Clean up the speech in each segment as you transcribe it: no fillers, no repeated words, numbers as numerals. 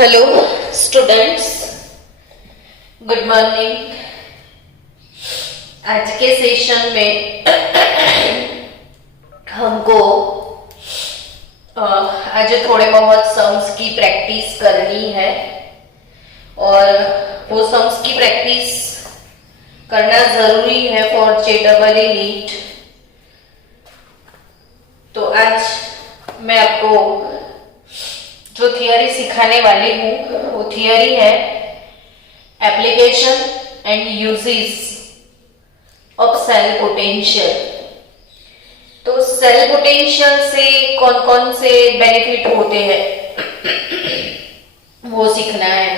Hello students, good morning. आज के session में हमको आज थोड़े बहुत सम्स की प्रैक्टिस करनी है और वो सम्स की प्रैक्टिस करना जरूरी है फॉर जेईई नीट। तो आज मैं आपको जो थियरी सिखाने वाली हूँ वो थियरी है application and uses of cell potential. तो सेल पोटेंशियल से कौन कौन से बेनिफिट होते हैं वो सीखना है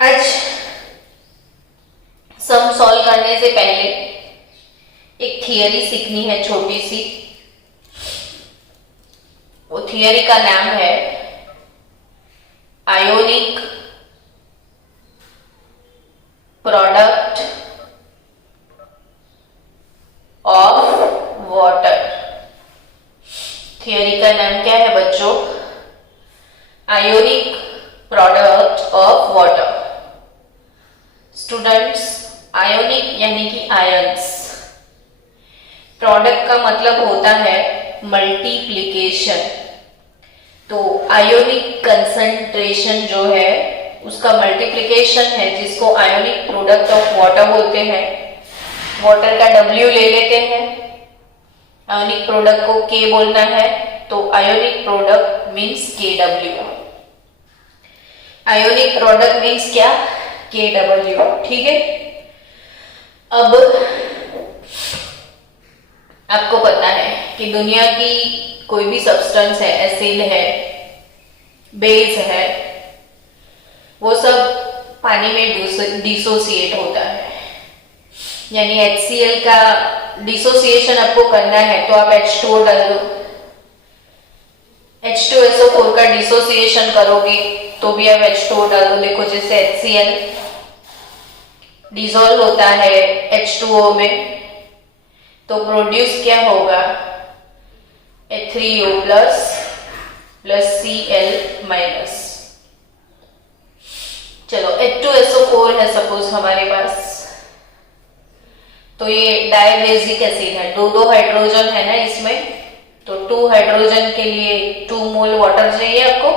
आज। सम सॉल्व करने से पहले एक थियरी सीखनी है छोटी सी। वो थियरी का नाम है ionic product of water. Theory का नाम क्या है बच्चों? Ionic product of water. Students, ionic यानी कि आयंस, प्रोडक्ट का मतलब होता है मल्टीप्लिकेशन। तो आयोनिक कंसंट्रेशन जो है उसका मल्टीप्लिकेशन है, जिसको आयोनिक प्रोडक्ट ऑफ वाटर बोलते हैं। वाटर का W ले लेते हैं, आयोनिक प्रोडक्ट को K बोलना है, तो ionic product means KW। Ionic product means क्या? KW। ठीक है। अब आपको पता है कि दुनिया की कोई भी सब्सटेंस है, एसिड है, बेस है, वो सब पानी में डिसोसिएट होता है। यानी HCl का डिसोसिएशन आपको करना है तो आप H2O डाल दो। H2SO4 का डिसोसिएशन करोगे तो भी आप H2O डाल दो। देखो जैसे HCl डिसॉल्व होता है H2O में तो प्रोड्यूस क्या होगा? H3O plus Cl minus. चलो H2SO4 है सपोज हमारे पास, तो ये डायबेजिक एसिड है। दो हाइड्रोजन है ना इसमें, तो 2 हाइड्रोजन के लिए 2 मोल वाटर चाहिए आपको,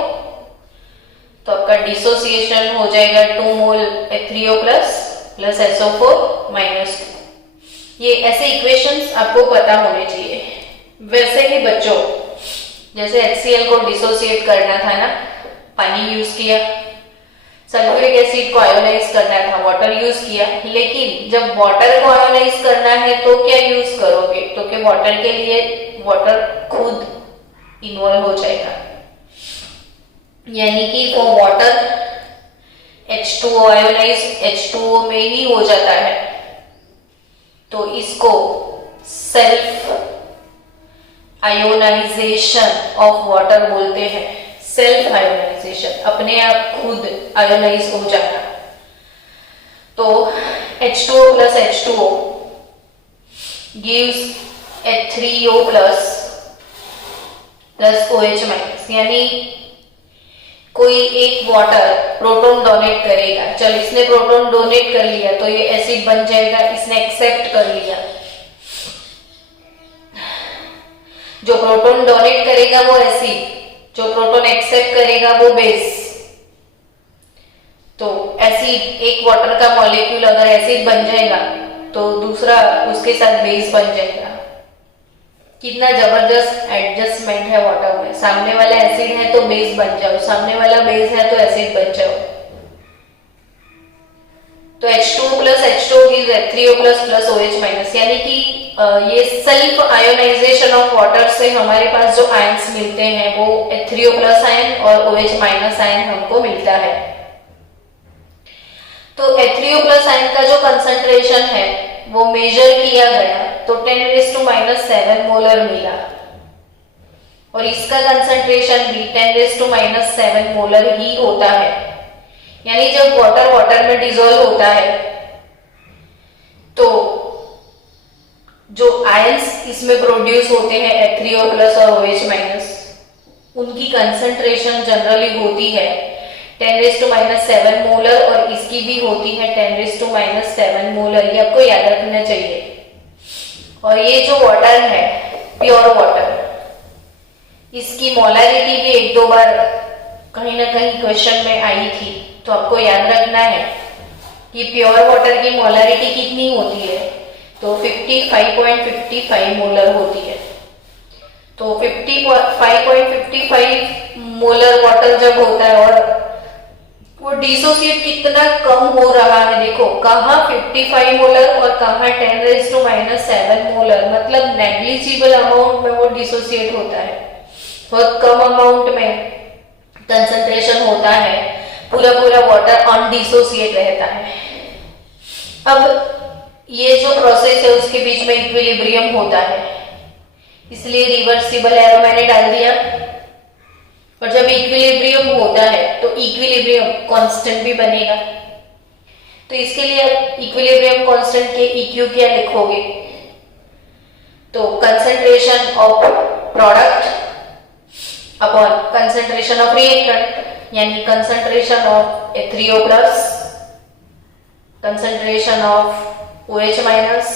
तो आपका डिसोसिएशन हो जाएगा 2 मोल H3O प्लस SO4 माइनस 2। ये ऐसे इक्वेशंस आपको पता होने चाहिए। वैसे ही बच्चों, जैसे HCl को डिसोसिएट करना था ना, पानी यूज किया, सल्फ्यूरिक एसिड को आयोनाइज करना था, वाटर यूज किया। लेकिन जब वाटर को आयोनाइज करना है तो क्या यूज करोगे? तो कि वाटर के लिए वाटर खुद इन्वॉल्व हो जाएगा, यानी कि वो वाटर H2O आयोनाइज H2O में ही हो जाता है। तो इसको सेल्फ आयोनाइजेशन ऑफ वाटर बोलते हैं। सेल्फ आयोनाइजेशन, अपने आप खुद आयोनाइज हो जाना। तो H2O plus H2O gives H3O plus OH minus. यानी कोई एक वाटर प्रोटॉन डोनेट करेगा। चल, इसने प्रोटॉन डोनेट कर लिया तो ये एसिड बन जाएगा, इसने एक्सेप्ट कर लिया। जो प्रोटॉन डोनेट करेगा वो एसिड, जो प्रोटॉन एक्सेप्ट करेगा वो बेस। तो एसिड, एक वाटर का मॉलिक्यूल अगर एसिड बन जाएगा तो दूसरा उसके साथ बेस बन जाएगा। कितना जबरदस्त एडजस्टमेंट है वाटर में। सामने वाला एसिड है तो बेस बन जाओ, सामने वाला बेस है तो एसिड बन जाओ। तो H2O plus H2O gives H3O plus OH minus. यानी कि ये सेल्फ आयोनाइजेशन ऑफ वाटर से हमारे पास जो आयंस मिलते हैं वो H3O प्लस आयन और OH माइनस आयन हमको मिलता है। तो H3O प्लस आयन का जो कंसंट्रेशन है वो मेजर किया गया तो 10⁻⁻7 मोलर मिला, और इसका कंसंट्रेशन भी 10⁻⁻7 मोलर ही होता है। यानी जब वाटर में डिसॉल्व होता है तो जो आयंस इसमें प्रोड्यूस होते हैं H3O प्लस और OH माइनस, उनकी कंसंट्रेशन जनरली होती है 10⁻⁷ मोलर और इसकी भी होती है 10⁻⁷ मोलर, ये आपको याद रखना चाहिए। और ये जो वाटर है प्योर वाटर, इसकी मोलारिटी भी एक दो बार कहीं ना कहीं क्वेश्चन में आई थी, तो आपको याद रखना है कि प्योर वाटर की मोलारिटी कितनी होती है, तो 55.55 मोलर होती है। तो 55.55 मोलर वाटर जब होता है और वो डिसोसिएट कितना कम हो रहा है, देखो कहाँ 55 मोलर और कहाँ 10⁻⁷ मोलर, मतलब नेग्लिजिबल अमाउंट में वो डिसोसिएट होता है, बहुत कम अमाउंट में कंसंट्रेशन होता है, पूरा पूरा वाटर अनडिसोसिएट रहता है। अब ये जो प्रोसेस है उसके बीच में इक्विलिब्रियम होता है, इसलिए रिवर्सिबल एरो मैंने डाल दिया। और जब इक्विलिब्रियम होता है तो इक्विलिब्रियम कांस्टेंट भी बनेगा, तो इसके लिए आप इक्विलिब्रियम कांस्टेंट के इक्यू क्या लिखोगे, तो concentration of product upon concentration of reactant, यानी concentration of H3O plus, concentration of OH minus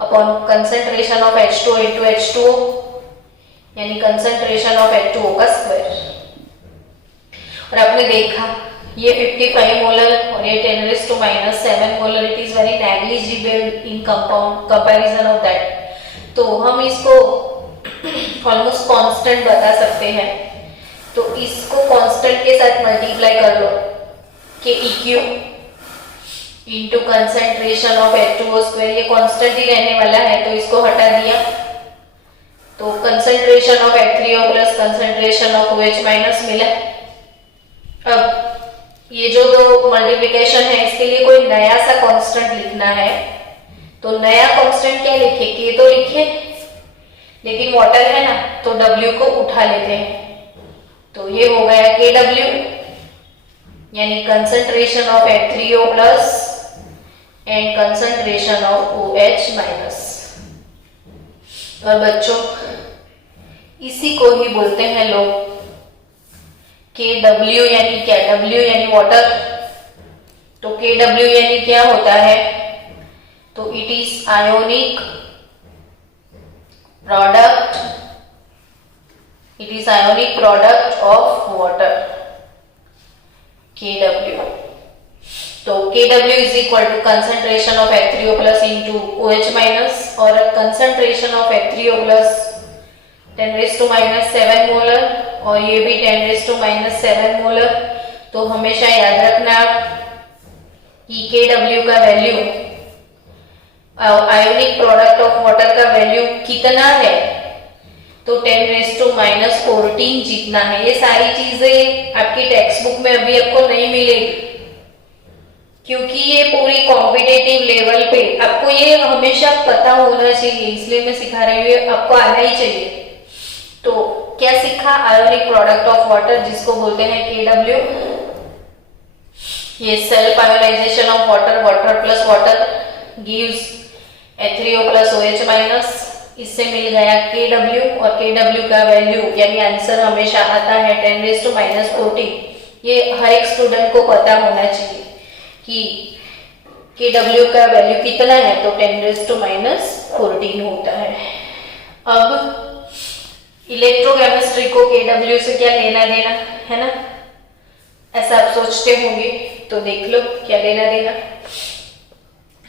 upon concentration of H2 into H2O, यानी कंसंट्रेशन ऑफ H2O का स्क्वायर। और आपने देखा ये 55 मोलर और ये 10⁻⁷ molar, it is very negligible in comparison of that, तो हम इसको ऑलमोस्ट कांस्टेंट बता सकते हैं। तो इसको कांस्टेंट के साथ मल्टीप्लाई कर लो कि EQ into concentration of H2O square, ये कांस्टेंट ही रहने वाला है तो इसको हटा दिया, तो concentration of H3O plus concentration of OH minus मिला। अब ये जो दो मल्टीप्लिकेशन है इसके लिए कोई नया सा कांस्टेंट लिखना है, तो नया कांस्टेंट क्या लिखे, K तो लिखे, लेकिन वाटर है ना तो W को उठा लेते हैं, तो ये हो गया KW, यानी concentration of H3O plus and concentration of OH minus. और बच्चों इसी को ही बोलते हैं लोग KW, यानी क्या, W यानी वाटर, तो KW यानी क्या होता है, तो it is ionic product, it is ionic product of water, KW। तो KW is equal to concentration of H3O plus into OH minus, और concentration of H3O plus 10⁻⁷ molar और ये भी 10⁻⁷ मोलर। तो हमेशा याद रखना कि KW का value, ionic product of water का वैल्यू कितना है, तो 10⁻⁴ जितना है। ये सारी चीजें आपकी टेक्स्ट बुक में अभी आपको नहीं मिलेगी, क्योंकि ये पूरी कॉम्पिटेटिव लेवल पे आपको ये हमेशा पता होना चाहिए, इसलिए मैं सिखा रही हूँ, आपको आना ही चाहिए। तो क्या सीखा, आयोनिक प्रोडक्ट ऑफ वाटर जिसको बोलते हैं KW, ये self ionization of water, water plus water gives H3O plus OH minus, इससे मिल गया KW, और KW का वैल्यू यानी आंसर हमेशा आता है 10⁻⁴। ये हर एक स्टूडेंट को पता होना चाहिए कि KW का वैल्यू कितना है, तो 10⁻⁴ होता है। अब इलेक्ट्रोकेमिस्ट्री को KW से क्या लेना देना है ना, ऐसा आप सोचते होंगे, तो देख लो क्या लेना देना।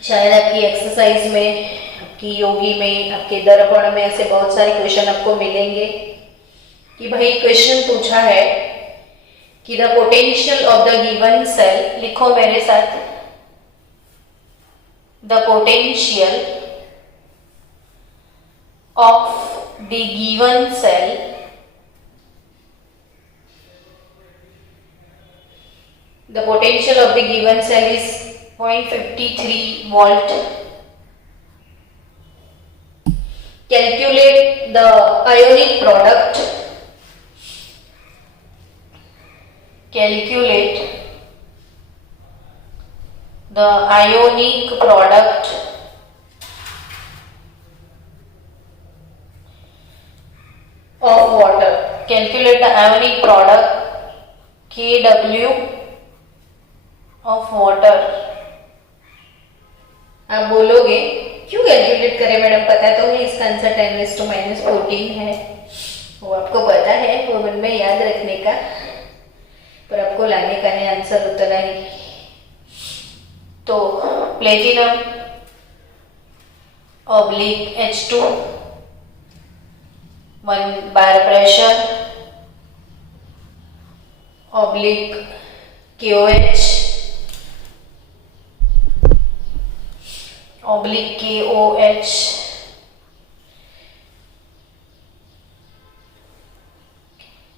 शायद आपकी एक्सरसाइज में, आपकी योगी में, आपके दर्पण में ऐसे बहुत सारे क्वेश्चन आपको मिलेंगे कि भाई क्वेश्चन पूछा है कि the potential of the given cell, लिखो मेरे साथ, the potential of the given cell the potential of the given cell is 0.53 volt. Calculate the ionic product. Calculate the ionic product of water. Calculate the ionic product KW of water. आप बोलोगे क्यों calculate करें madam, पता तो है इसका answer 10⁻⁻14 है। वो आपको पता है, वो मन में याद रखने का, पर आपको लाने का है आंसर उतना ही। तो platinum oblique H2 1 bar pressure oblique KOH oblique KOH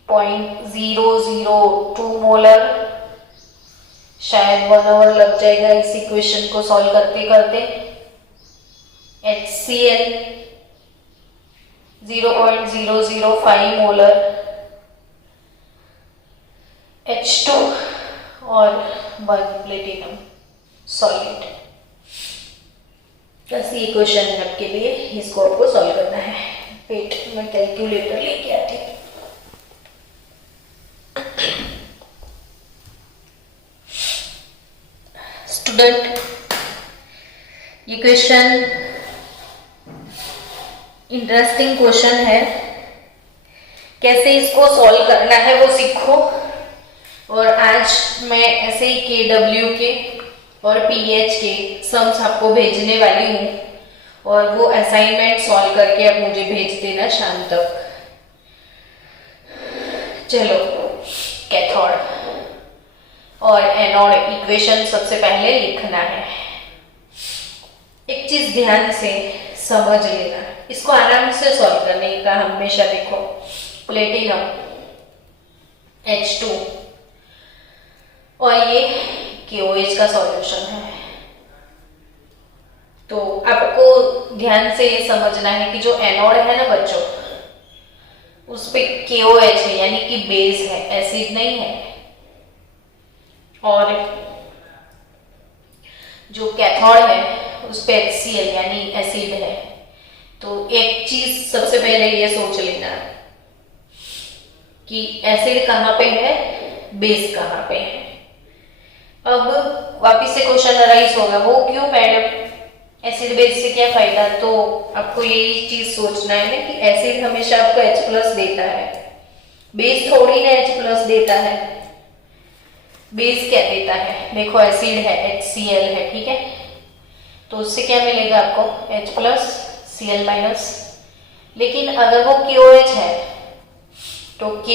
0.002 molar. शायद 1 आवर लग जाएगा इस इक्वेशन को सॉल्व करते करते। HCl 0.005 मोलर H2 और 1 प्लेटिनम सॉलिड। बस ये क्वेश्चन है आपके लिए, इसको आपको सॉल्व करना है। वेट मैं कैलकुलेटर लेके आती हूँ। स्टूडेंट, ये क्वेश्चन इंटरेस्टिंग क्वेश्चन है, कैसे इसको सॉल्व करना है वो सीखो। और आज मैं ऐसे ही KW के और PH के सम्स आपको भेजने वाली हूँ और वो असाइनमेंट सॉल्व करके आप मुझे भेज देना शाम तक। चलो, कैथोड और एनोड इक्वेशन सबसे पहले लिखना है। एक चीज ध्यान से समझ लेना, इसको आराम से सॉल्व करने का हमेशा देखो। प्लेटिनम H2 और ये KOH का सॉल्यूशन है। तो आपको ध्यान से ये समझना है कि जो एनोड है ना बच्चों, उस पे KOH है यानी कि बेस है, एसिड नहीं है। और जो कैथोड है उस पे HCl यानी एसिड है। तो एक चीज सबसे पहले ये सोच लेना कि एसिड कहाँ पे है, बेस कहाँ पे है। अब वापिस से क्वेश्चन अराइज होगा, वो क्यों मैडम, एसिड बेस से क्या फायदा। तो आपको यही चीज सोचना है ना कि एसिड हमेशा आपको H+ देता है, बेस थोड़ी ना H+ देता है। बेस क्या देता है, देखो एसिड है HCl है, ठीक है। तो उससे क्या मिलेगा आपको H+ Cl-। लेकिन अगर वो KOH है तो K+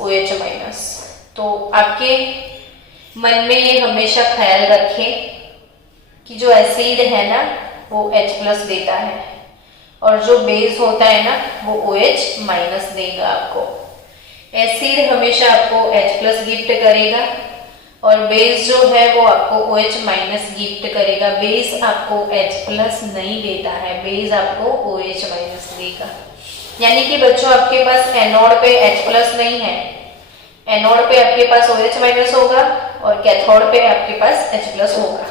OH-। तो आपके मन में ये हमेशा ख्याल रखें कि जो एसिड है ना वो H+ देता है और जो बेस होता है ना वो OH- देगा आपको। एसिड हमेशा आपको H+ गिफ्ट करेगा और बेस जो है वो आपको OH- गिफ्ट करेगा। बेस आपको H+ नहीं देता है, बेस आपको OH- देगा। यानी कि बच्चों आपके पास एनोड पे H+ नहीं है, एनोड पे आपके पास OH- होगा और कैथोड पे आपके पास H+ होगा।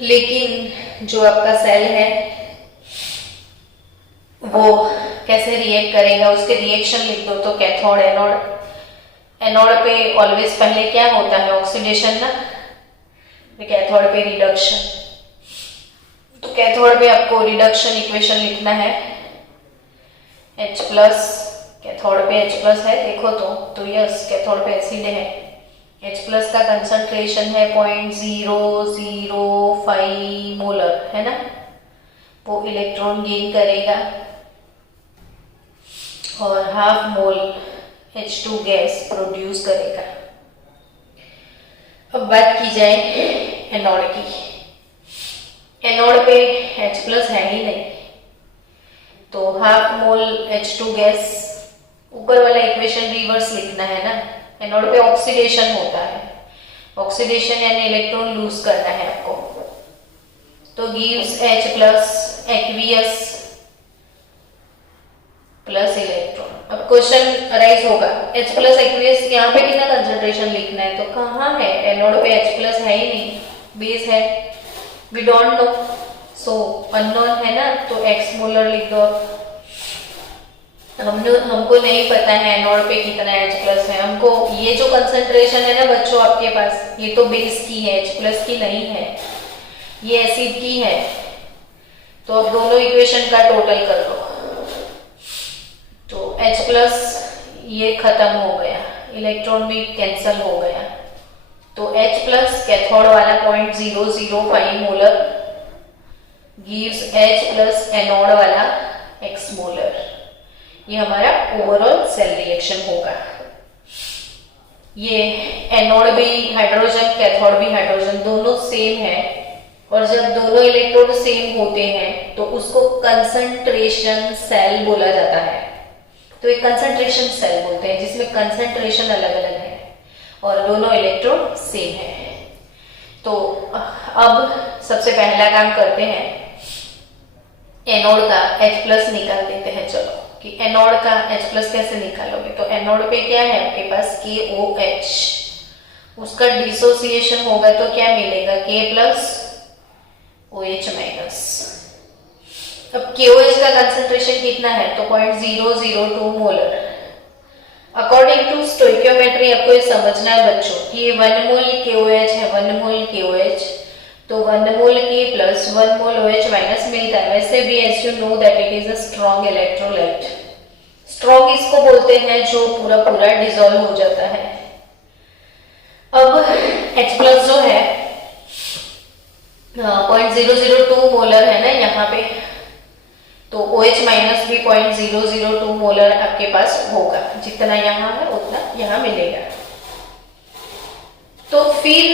लेकिन जो आपका सेल है वो कैसे रिएक्ट करेगा, उसके रिएक्शन लिख दो। तो कैथोड एनोड, एनोड पे ऑलवेज पहले क्या होता है, ऑक्सीडेशन ना, कैथोड पे रिडक्शन। तो कैथोड पे आपको रिडक्शन इक्वेशन लिखना है H+, कैथोड पे H+ है देखो तो यस कैथोड पे एसिड है। H+ का कंसंट्रेशन है 0.005 मोलर है ना, वो इलेक्ट्रॉन गेन करेगा और 1/2 मोल H2 गैस प्रोड्यूस करेगा। अब बात की जाए एनोड की। एनोड पे H+ है ही नहीं, तो 1/2 मोल H2 गैस, ऊपर वाला इक्वेशन रिवर्स लिखना है ना। एनोड पे ऑक्सीडेशन होता है, ऑक्सीडेशन यानी इलेक्ट्रॉन लूज करना है आपको। तो gives H+ aqueous plus electron. अब क्वेश्चन अराइज होगा H+ एक्वियस, यहाँ पे कितना कंसंट्रेशन लिखना है। तो कहाँ है, एनोड पे H+ है ही नहीं, बेस है, we don't know, so unknown है ना, तो X मोलर लिख दो। हमको नहीं पता है एनोड पे कितना H+ है। हमको ये जो कंसंट्रेशन है ना बच्चों आपके पास, ये तो बेस की है, H+ की नहीं है, ये एसिड की है। तो अब दोनों इक्वेशन का टोटल कर लो। तो H+ ये खत्म हो गया, इलेक्ट्रॉन भी कैंसल हो गया। तो H+ कैथोड वाला 0.005 मोलर गिव्स H+ एनोड वाला x मोलर। ये हमारा ओवरऑल सेल रिएक्शन होगा। ये एनोड भी हाइड्रोजन, कैथोड भी हाइड्रोजन, दोनों सेम है। और जब दोनों इलेक्ट्रोड सेम होते हैं तो उसको कंसंट्रेशन सेल बोला जाता है। तो एक कंसंट्रेशन सेल बोलते हैं जिसमें कंसंट्रेशन अलग अलग है और दोनों इलेक्ट्रोड सेम है। तो अब सबसे पहला काम करते हैं, एनोड का H+ निकाल देते हैं। चलो कि एनोड का H+ कैसे निकालोगे। तो एनोड पे क्या है आपके पास KOH, उसका डिसोसिएशन होगा तो क्या मिलेगा K+OH-। अब KOH का कंसंट्रेशन कितना है तो 0.002 मोलर। अकॉर्डिंग टू स्टोइकियोमेट्री आपको ये समझना है बच्चों कि ये 1 मोल KOH है, 1 मोल KOH, तो 1 mole K plus 1 mole OH minus मिलता है। वैसे भी as you know that it is a strong electrolyte. Strong इसको बोलते हैं जो पूरा पूरा डिसॉल्व हो जाता है। अब H+ जो है 0.002 मोलर है ना यहाँ पे, तो OH माइनस भी 0.002 मोलर आपके पास होगा। जितना यहाँ है उतना यहाँ मिलेगा। तो फिर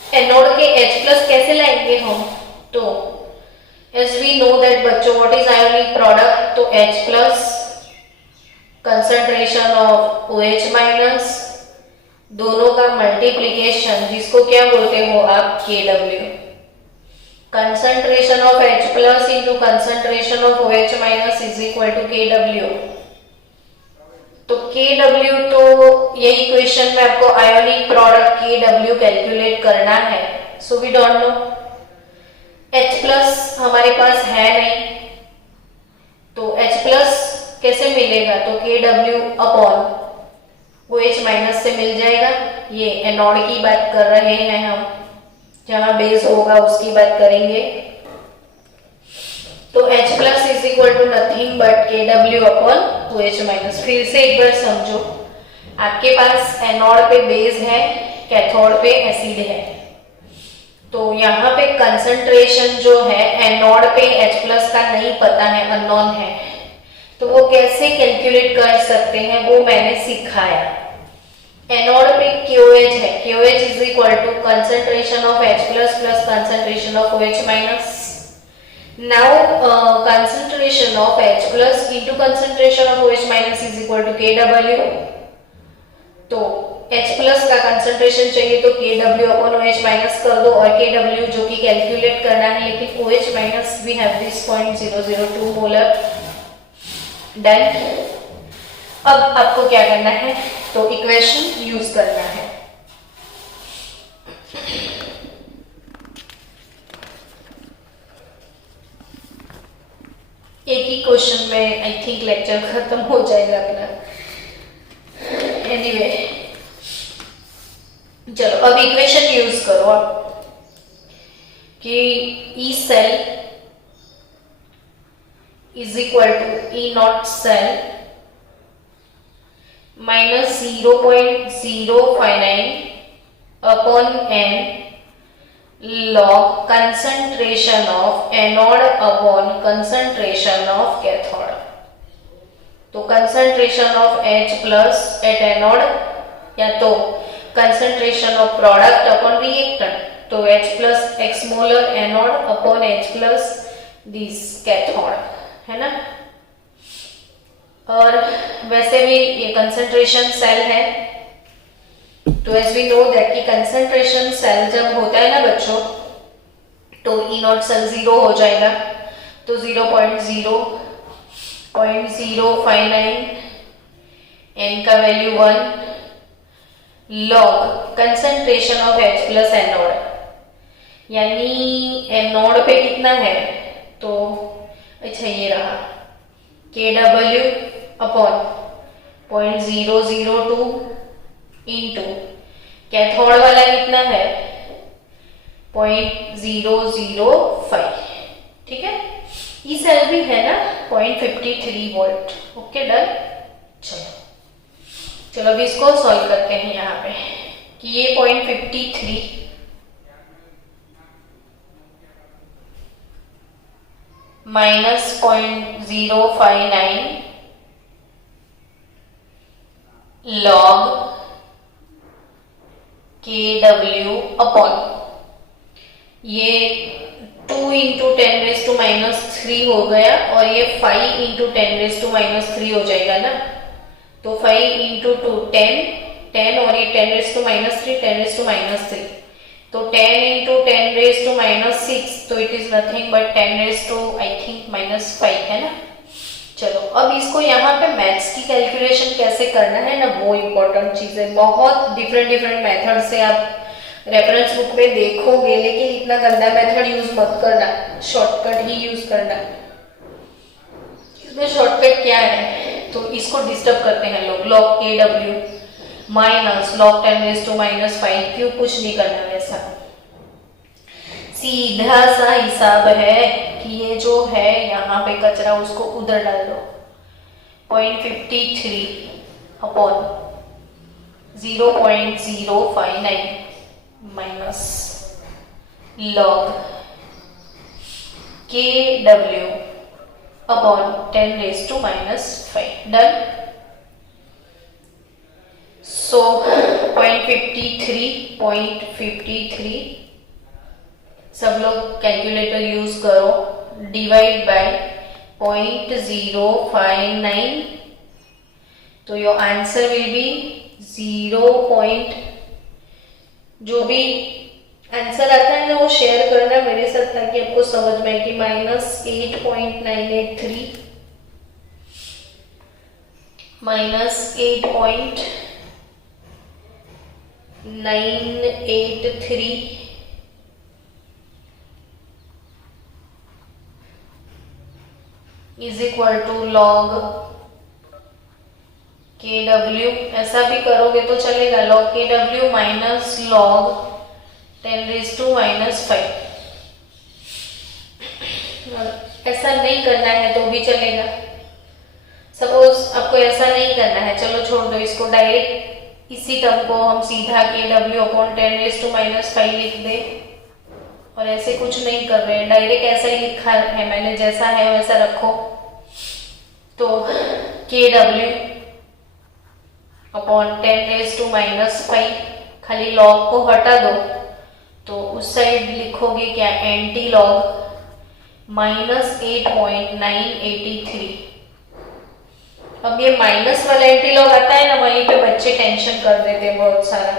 एनोड के H+ कैसे लाएंगे हम। तो एज वी नो दैट बच्चों व्हाट इज आयोनिक प्रोडक्ट, तो H+ concentration of OH minus, दोनों का मल्टीप्लीकेशन जिसको क्या बोलते हो आप KW। Concentration of H+ into concentration of OH minus is equal to KW। तो KW, तो ये इक्वेशन में आपको आयोनिक प्रोडक्ट KW कैलकुलेट करना है। So we don't know, H+ हमारे पास है नहीं, तो H+ कैसे मिलेगा तो KW अपॉन OH माइनस से मिल जाएगा। ये एनोड की बात कर रहे हैं हम, जहां बेस होगा उसकी बात करेंगे। तो H+ is equal to nothing but KW upon OH minus. फिर से एक बार समझो, आपके पास एनोड पे बेस है, कैथोड पे एसिड है। तो यहाँ पे कंसंट्रेशन जो है एनोड पे H+ का नहीं पता है, अननोन है, तो वो कैसे कैलकुलेट कर सकते हैं वो मैंने सिखाया। एनोड पे KOH है, KOH is equal to concentration of H+ plus concentration of OH minus. Now concentration of H+ into concentration of OH minus is equal to KW। तो H+ का कंसंट्रेशन चाहिए तो KW अपॉन OH माइनस कर दो, और KW जो कि calculate करना है, लेकिन OH minus we have this 0.002 molar. Done. अब आपको क्या करना है तो इक्वेशन यूज करना है। एक ही क्वेश्चन में आई थिंक लेक्चर खत्म हो जाएगा अपना। एनीवे चलो अब इक्वेशन यूज करो आप कि E cell is equal to E naught cell minus 0.059 upon n log concentration of anode upon concentration of cathode. तो concentration of H+ at anode या तो concentration of product upon reactant, तो H+ x molar anode upon H+ this cathode, है ना। और वैसे भी ये कंसंट्रेशन सेल है, तो एज वी नो दैट कि कंसंट्रेशन सेल जब होता है ना बच्चों, तो E नॉट सेल 0 हो जाएगा, तो 0.059 n का value 1 log concentration of H+ anode, यानी एनोड पे कितना है तो अच्छा ये रहा KW अपॉन 0.002 इंटू कैथोड वाला कितना है 0.005, ठीक है। ई सेल भी है ना 0.53 वोल्ट। Okay done. चलो अभी इसको सॉल्व करते हैं यहाँ पे कि ये 0.53 माइनस 0.059 लॉग KW अपॉन ये 2 इंटू 10⁻³ हो गया और ये 5 इंटू 10⁻³ हो जाएगा ना, तो 5 इंटू 2 10 और ये 10⁻³ 10⁻3, तो 10 इंटू 10⁻⁻6, तो इट इज नथिंग बट 10⁻⁻5 है ना। चलो अब इसको यहाँ पे मैथ्स की कैलकुलेशन कैसे करना है ना, वो इम्पोर्टेंट चीज है। बहुत डिफरेंट मेथड से आप रेफरेंस बुक में देखोगे, लेकिन इतना गंदा मेथड यूज मत करना, शॉर्टकट ही यूज करना। इसमें शॉर्टकट क्या है, तो इसको डिस्टर्ब करते हैं लोग, log KW माइनस log 10⁻⁻5, क्यों, कुछ नहीं करना वैसा। सीधा सा हिसाब है कि ये जो है यहाँ पे कचरा उसको उधर डाल दो, 0.53 upon 0.059 minus log KW upon 10⁻⁻5, done. So 0.53 सब लोग कैलकुलेटर यूज करो, डिवाइड बाय 0.059, तो योर आंसर विल बी 0. जो भी आंसर आता है ना वो शेयर करना मेरे साथ, ताकि आपको समझ में आए कि -8.983 -8.983 is equal to log KW। ऐसा भी करोगे तो चलेगा, log KW माइनस log 10⁻⁻5। ऐसा नहीं करना है तो भी चलेगा। सपोज आपको ऐसा नहीं करना है, चलो छोड़ दो इसको, डायरेक्ट इसी टर्म को हम सीधा KW अपॉन 10⁻⁻5 लिख दे, और ऐसे कुछ नहीं कर रहे हैं, डायरेक्ट ऐसा ही लिखा है मैंने, जैसा है वैसा रखो। तो KW अपॉन 10⁻⁻5, खाली लॉग को हटा दो तो उस साइड लिखोगे क्या, एंटी लॉग -8.983। अब ये माइनस वाला एंटी लॉग आता है ना, वहीं पे बच्चे टेंशन कर देते हैं बहुत सारा।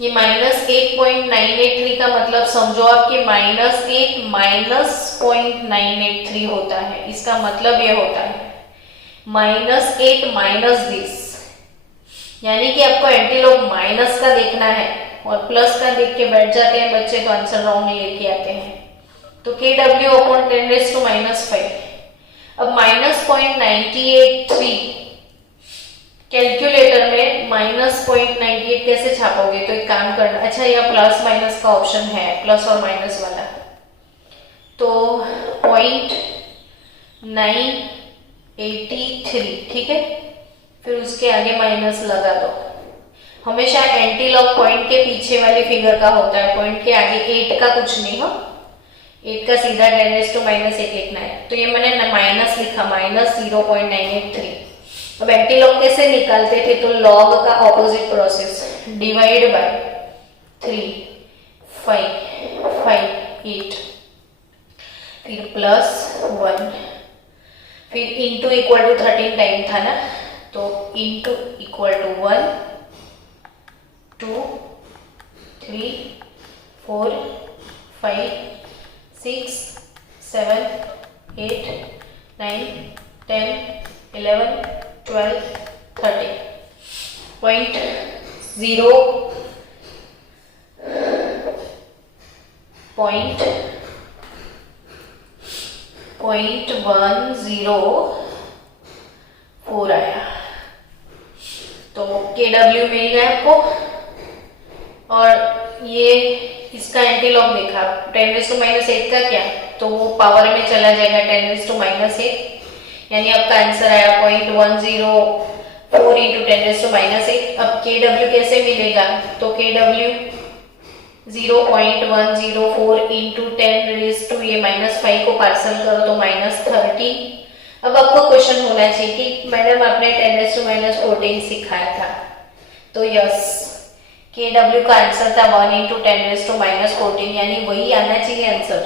ये -8.983 का मतलब समझो आप कि -1 -0.983 होता है। इसका मतलब ये होता है -8 माइनस दिस, यानी कि आपको एंटी लॉग माइनस का देखना है और प्लस का देख के बैठ जाते हैं बच्चे, तो आंसर रॉन्ग लेके आते हैं। तो KW अपॉन 10⁻⁻5। अब -0.983 कैलकुलेटर में -0.98 कैसे छापोगे, तो एक काम करना, अच्छा यह प्लस माइनस का ऑप्शन है, प्लस और माइनस वाला, तो 0.983, ठीक है, फिर उसके आगे माइनस लगा दो। हमेशा एंटी लॉग पॉइंट के पीछे वाली फिगर का होता है, पॉइंट के आगे 8 का कुछ नहीं हो, 8 का सीधा 10⁻⁻1 लिखना है। तो ये मैंने माइनस लिखा, -0.983। अब एंटी लॉग कैसे निकालते थे, तो लॉग का ऑपोजिट प्रोसेस, डिवाइड बाय 3 5 5 8, फिर +1, फिर इंटू इक्वल टू 13 टाइम था ना, तो इंटू इक्वल टू 1 2 3 4 5 6 7 8 9 10 11 12 13 0.05983 0.104 आया। तो KW मिल गया आपको। और ये इसका एंटीलॉग देखा 10⁻⁸ का क्या, तो वो पावर में चला जाएगा 10⁻⁸, यानी आपका आंसर आया 0.104 इंटू 10⁻⁸। अब KW कैसे मिलेगा, तो KW 0.104 इंटू 10⁻⁻5 को पार्सल करो तो -30। अब आपको क्वेश्चन होना चाहिए कि मैडम आपने 10⁻⁻14 सिखाया था, तो यस KW का आंसर था 1 इंटू 10⁻⁻14, यानी वही आना चाहिए आंसर।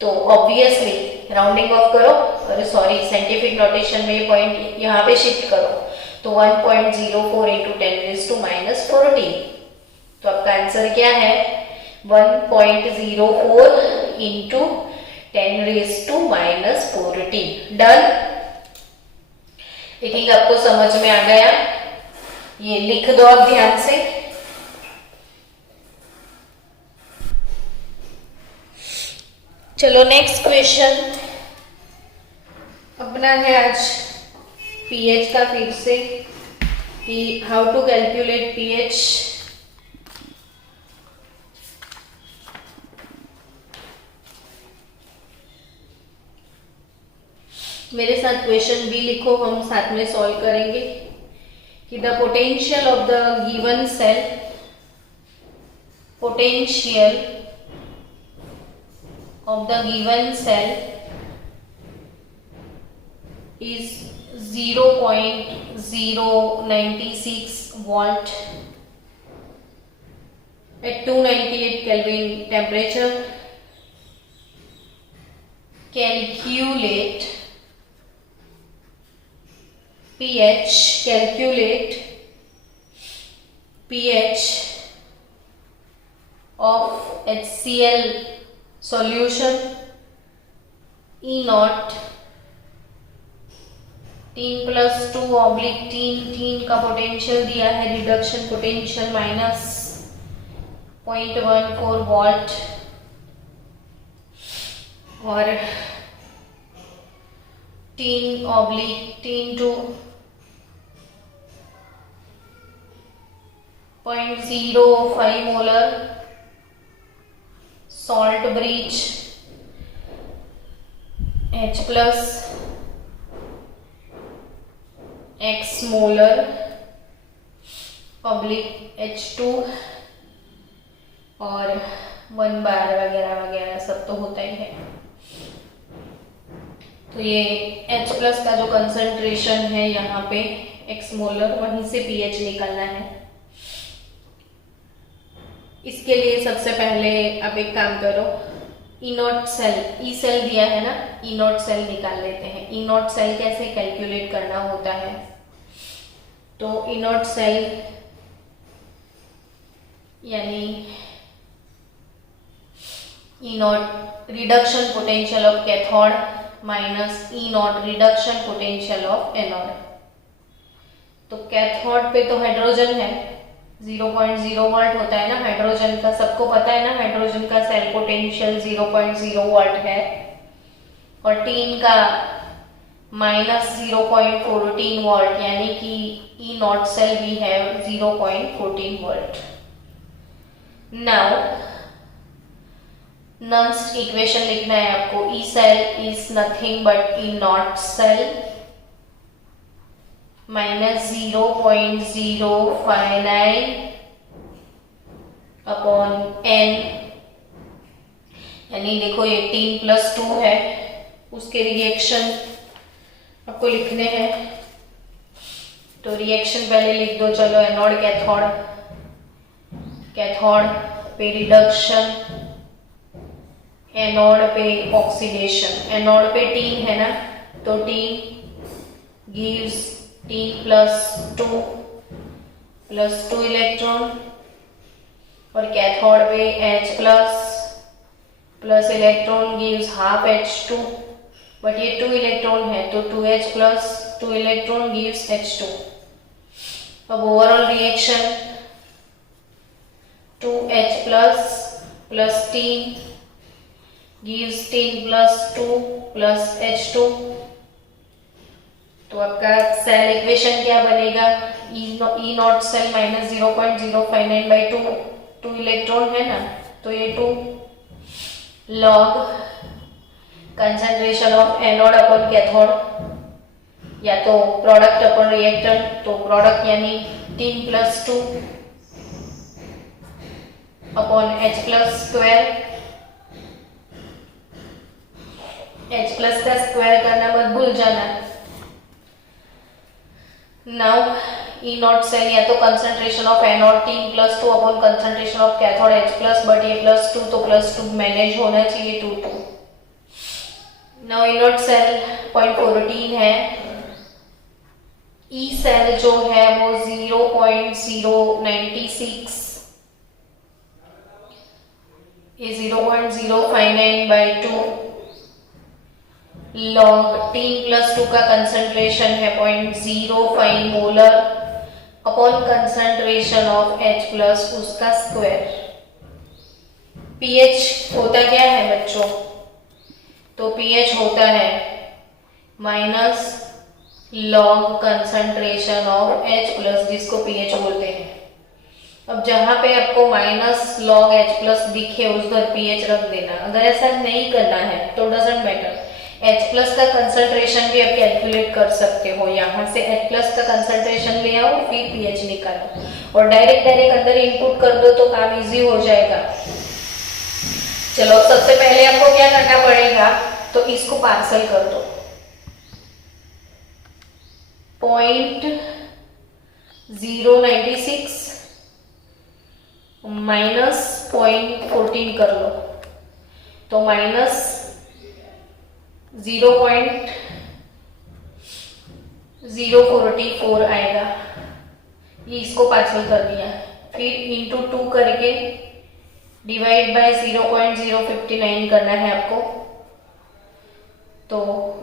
तो ऑब्वियसली राउंडिंग ऑफ करो, अरे सॉरी साइंटिफिक नोटेशन में पॉइंट यहाँ पे शिफ्ट करो, तो 1.04 इंटू 10⁻⁻14। तो आपका आंसर क्या है 1.04 इंटू 10⁻⁻14। डन। आई थिंक आपको समझ में आ गया, ये लिख दो आप ध्यान से। चलो नेक्स्ट क्वेश्चन अपना है आज पीएच का, फिर से कि हाउ टू कैलकुलेट पीएच। मेरे साथ क्वेश्चन भी लिखो, हम साथ में सॉल्व करेंगे कि the potential of the given cell, potential of the given cell is 0.096 volt at 298 Kelvin temperature. Calculate pH, calculate pH of HCl solution E0 3+2/3 का पोटेंशियल दिया है, रिडक्शन पोटेंशियल -0.14 वोल्ट, और 3/3 to 0.05 molar salt breach H plus X molar H2 और 1 बार वगैरह वगैरह सब तो होता ही है। तो ये H प्लस का जो कंसंट्रेशन है यहाँ पे X मोलर, वहीं से pH निकालना है। इसके लिए सबसे पहले आप एक काम करो, E0 सेल, ई सेल दिया है ना, E0 सेल निकाल लेते हैं। E0 सेल कैसे कैलकुलेट करना होता है, तो E0 सेल यानी E0 reduction potential of cathode minus E0 reduction potential of anode. तो कैथोड पे तो हाइड्रोजन है, 0.0 वोल्ट होता है ना हाइड्रोजन का, सबको पता है ना हाइड्रोजन का सेल पोटेंशियल 0.0 वोल्ट है, और टीन का -0.14 वोल्ट, यानी कि E0 सेल भी है 0.14 वोल्ट। नाउ नंस्ट इक्वेशन लिखना है आपको, E cell is nothing but E0 cell -0.059 upon n, यानी देखो ये 3+2 है, उसके रिएक्शन आपको लिखने हैं। तो रिएक्शन पहले लिख दो, चलो एनोड कैथोड, कैथोड पे रिडक्शन, एनोड पे ऑक्सीडेशन। एनोड पे टीन है ना, तो टीन गिव्स T+2 इलेक्ट्रॉन, और कैथोड पे H plus electron gives half H2, but ये 2 इलेक्ट्रॉन है तो 2H plus 2 electron gives H2। अब overall reaction 2H plus tin gives 10 plus 2 plus H2। तो आपका सेल इक्वेशन क्या बनेगा, ई नॉट सेल माइनस 0.059/2, 2 इलेक्ट्रॉन है ना, तो ये 2 log concentration of anode upon cathode, या तो प्रोडक्ट अपन रिएक्टेंट, तो प्रोडक्ट यानी 3 plus 2 upon H plus square. H plus का स्क्वायर करना मत भूल जाना। नाउ ई नॉट सेल या तो concentration of anode 3 plus 2 upon concentration of cathode H plus, but ये +2 तो +2 मैनेज होना चाहिए 2 2। नाउ ई नॉट सेल 0.14 है, ई सेल जो है वो 0.096, ये 0.059/2 लॉग 3 plus 2 का कंसंट्रेशन है 0.05 molar upon concentration of H plus उसका स्क्वायर। pH होता क्या है बच्चों, तो pH होता है minus log concentration of H plus, जिसको pH बोलते हैं। अब जहां पे आपको माइनस लॉग H प्लस दिखे उधर pH रख देना। अगर ऐसा नहीं करना है तो डजंट मैटर, H प्लस का कंसंट्रेशन भी आप कैलकुलेट कर सकते हो। यहाँ से H प्लस का कंसंट्रेशन ले आओ, फिर pH निकालो और डायरेक्ट अंदर इनपुट कर दो तो काम इजी हो जाएगा। चलो सबसे पहले आपको क्या करना पड़ेगा, तो इसको पार्सल कर दो, 0.096 माइनस 0.14 कर लो, तो माइनस 0.044 आएगा। ये इसको पार्सल कर दिया, फिर इंटू 2 करके डिवाइड बाय 0.059 करना है आपको, तो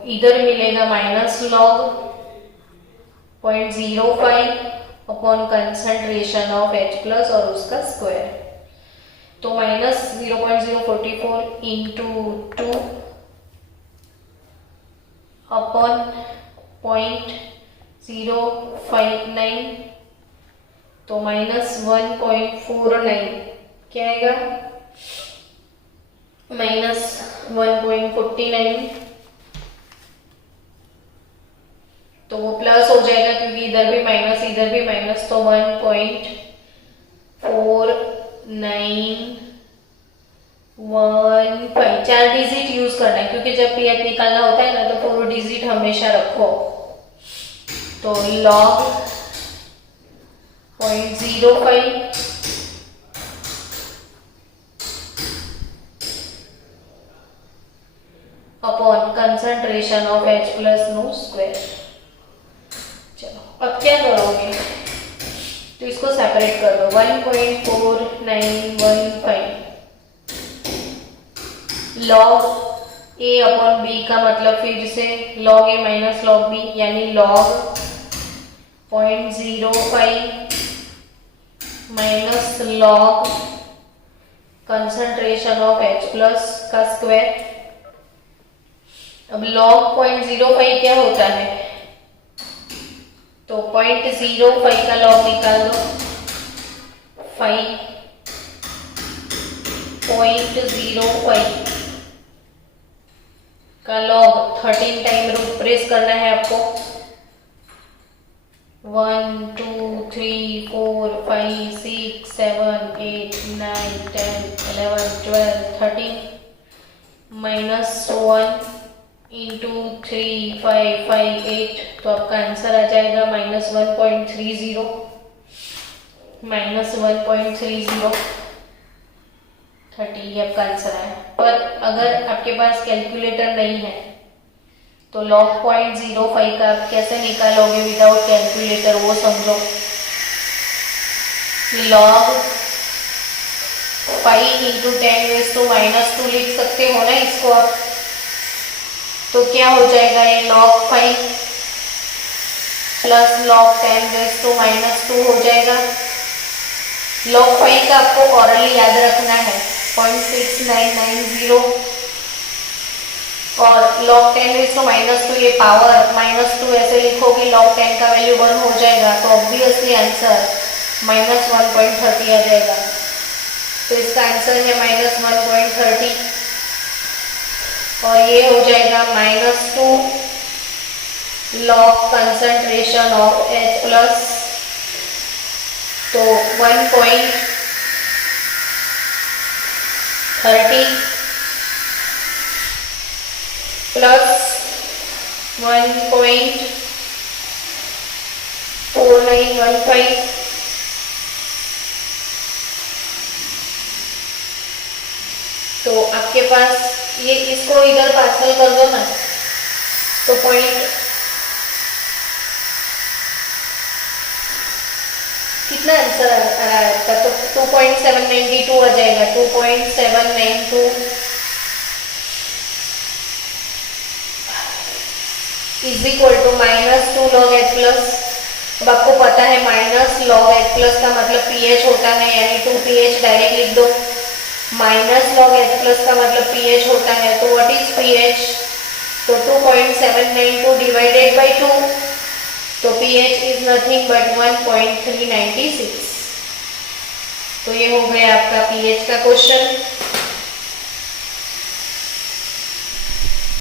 इधर मिलेगा minus log 0.05 upon concentration of H plus और उसका स्क्वायर, तो माइनस 0.044 इंटू 2 अपॉन 0.059, तो माइनस 1.49 क्या आएगा, माइनस 1.49, तो वो प्लस हो जाएगा क्योंकि इधर भी माइनस इधर भी माइनस, तो 1.4915। 4 डिजिट यूज करना है क्योंकि जब pH निकालना होता है ना तो 4 डिजिट हमेशा रखो। तो log 0.05 upon concentration of H plus no square. चलो अब क्या करोगे, तो इसको सेपरेट कर दो, 1.4915 लॉग A अपॉन B का मतलब फिर से log A minus log B, यानी log 0.05 minus log concentration of H plus का स्क्वायर। अब लॉग 0.05 क्या होता है, तो 0.05 का लॉग निकाल दो, 5.05 का लॉग 13 टाइम रूट प्रेस करना है आपको, 1 2 3 4 5 6 7 8 9 10 11 12 13 माइनस 1 इंटू 3 5 5 8, तो आपका आंसर आ जाएगा माइनस 1.30, माइनस 1.30 30, ये आपका आंसर है। पर अगर आपके पास कैलकुलेटर नहीं है तो log 0.05 का आप कैसे निकालोगे विदाउट कैलकुलेटर, वो समझो। log 5 इंटू 10⁻² लिख सकते हो ना इसको आप, तो क्या हो जाएगा ये log 5 प्लस log 10⁻² हो जाएगा। log 5 का आपको ऑरली याद रखना है 0.6990 और log 10⁻², ये पावर -2 ऐसे लिखोगे, log 10 का वैल्यू 1 हो जाएगा, तो ऑब्वियसली आंसर -1.30 आ जाएगा। तो इसका आंसर है -1.30 और ये हो जाएगा -2 log concentration of H plus, तो 1.30 प्लस 1.4915, तो आपके पास ये, इसको इधर पार्सल कर दो ना, तो कितना आंसर आ रहा है आपका, तो 2.792 आ जाएगा। 2.792 is equal to -2 log H plus. अब आपको पता है -log H प्लस का मतलब pH होता है, यानी 2pH डायरेक्ट लिख दो। -log H प्लस का मतलब pH होता है, तो व्हाट इज pH, तो 2.792 डिवाइडेड बाई 2, तो pH इज नथिंग बट 1.396। तो ये हो गया आपका pH का क्वेश्चन।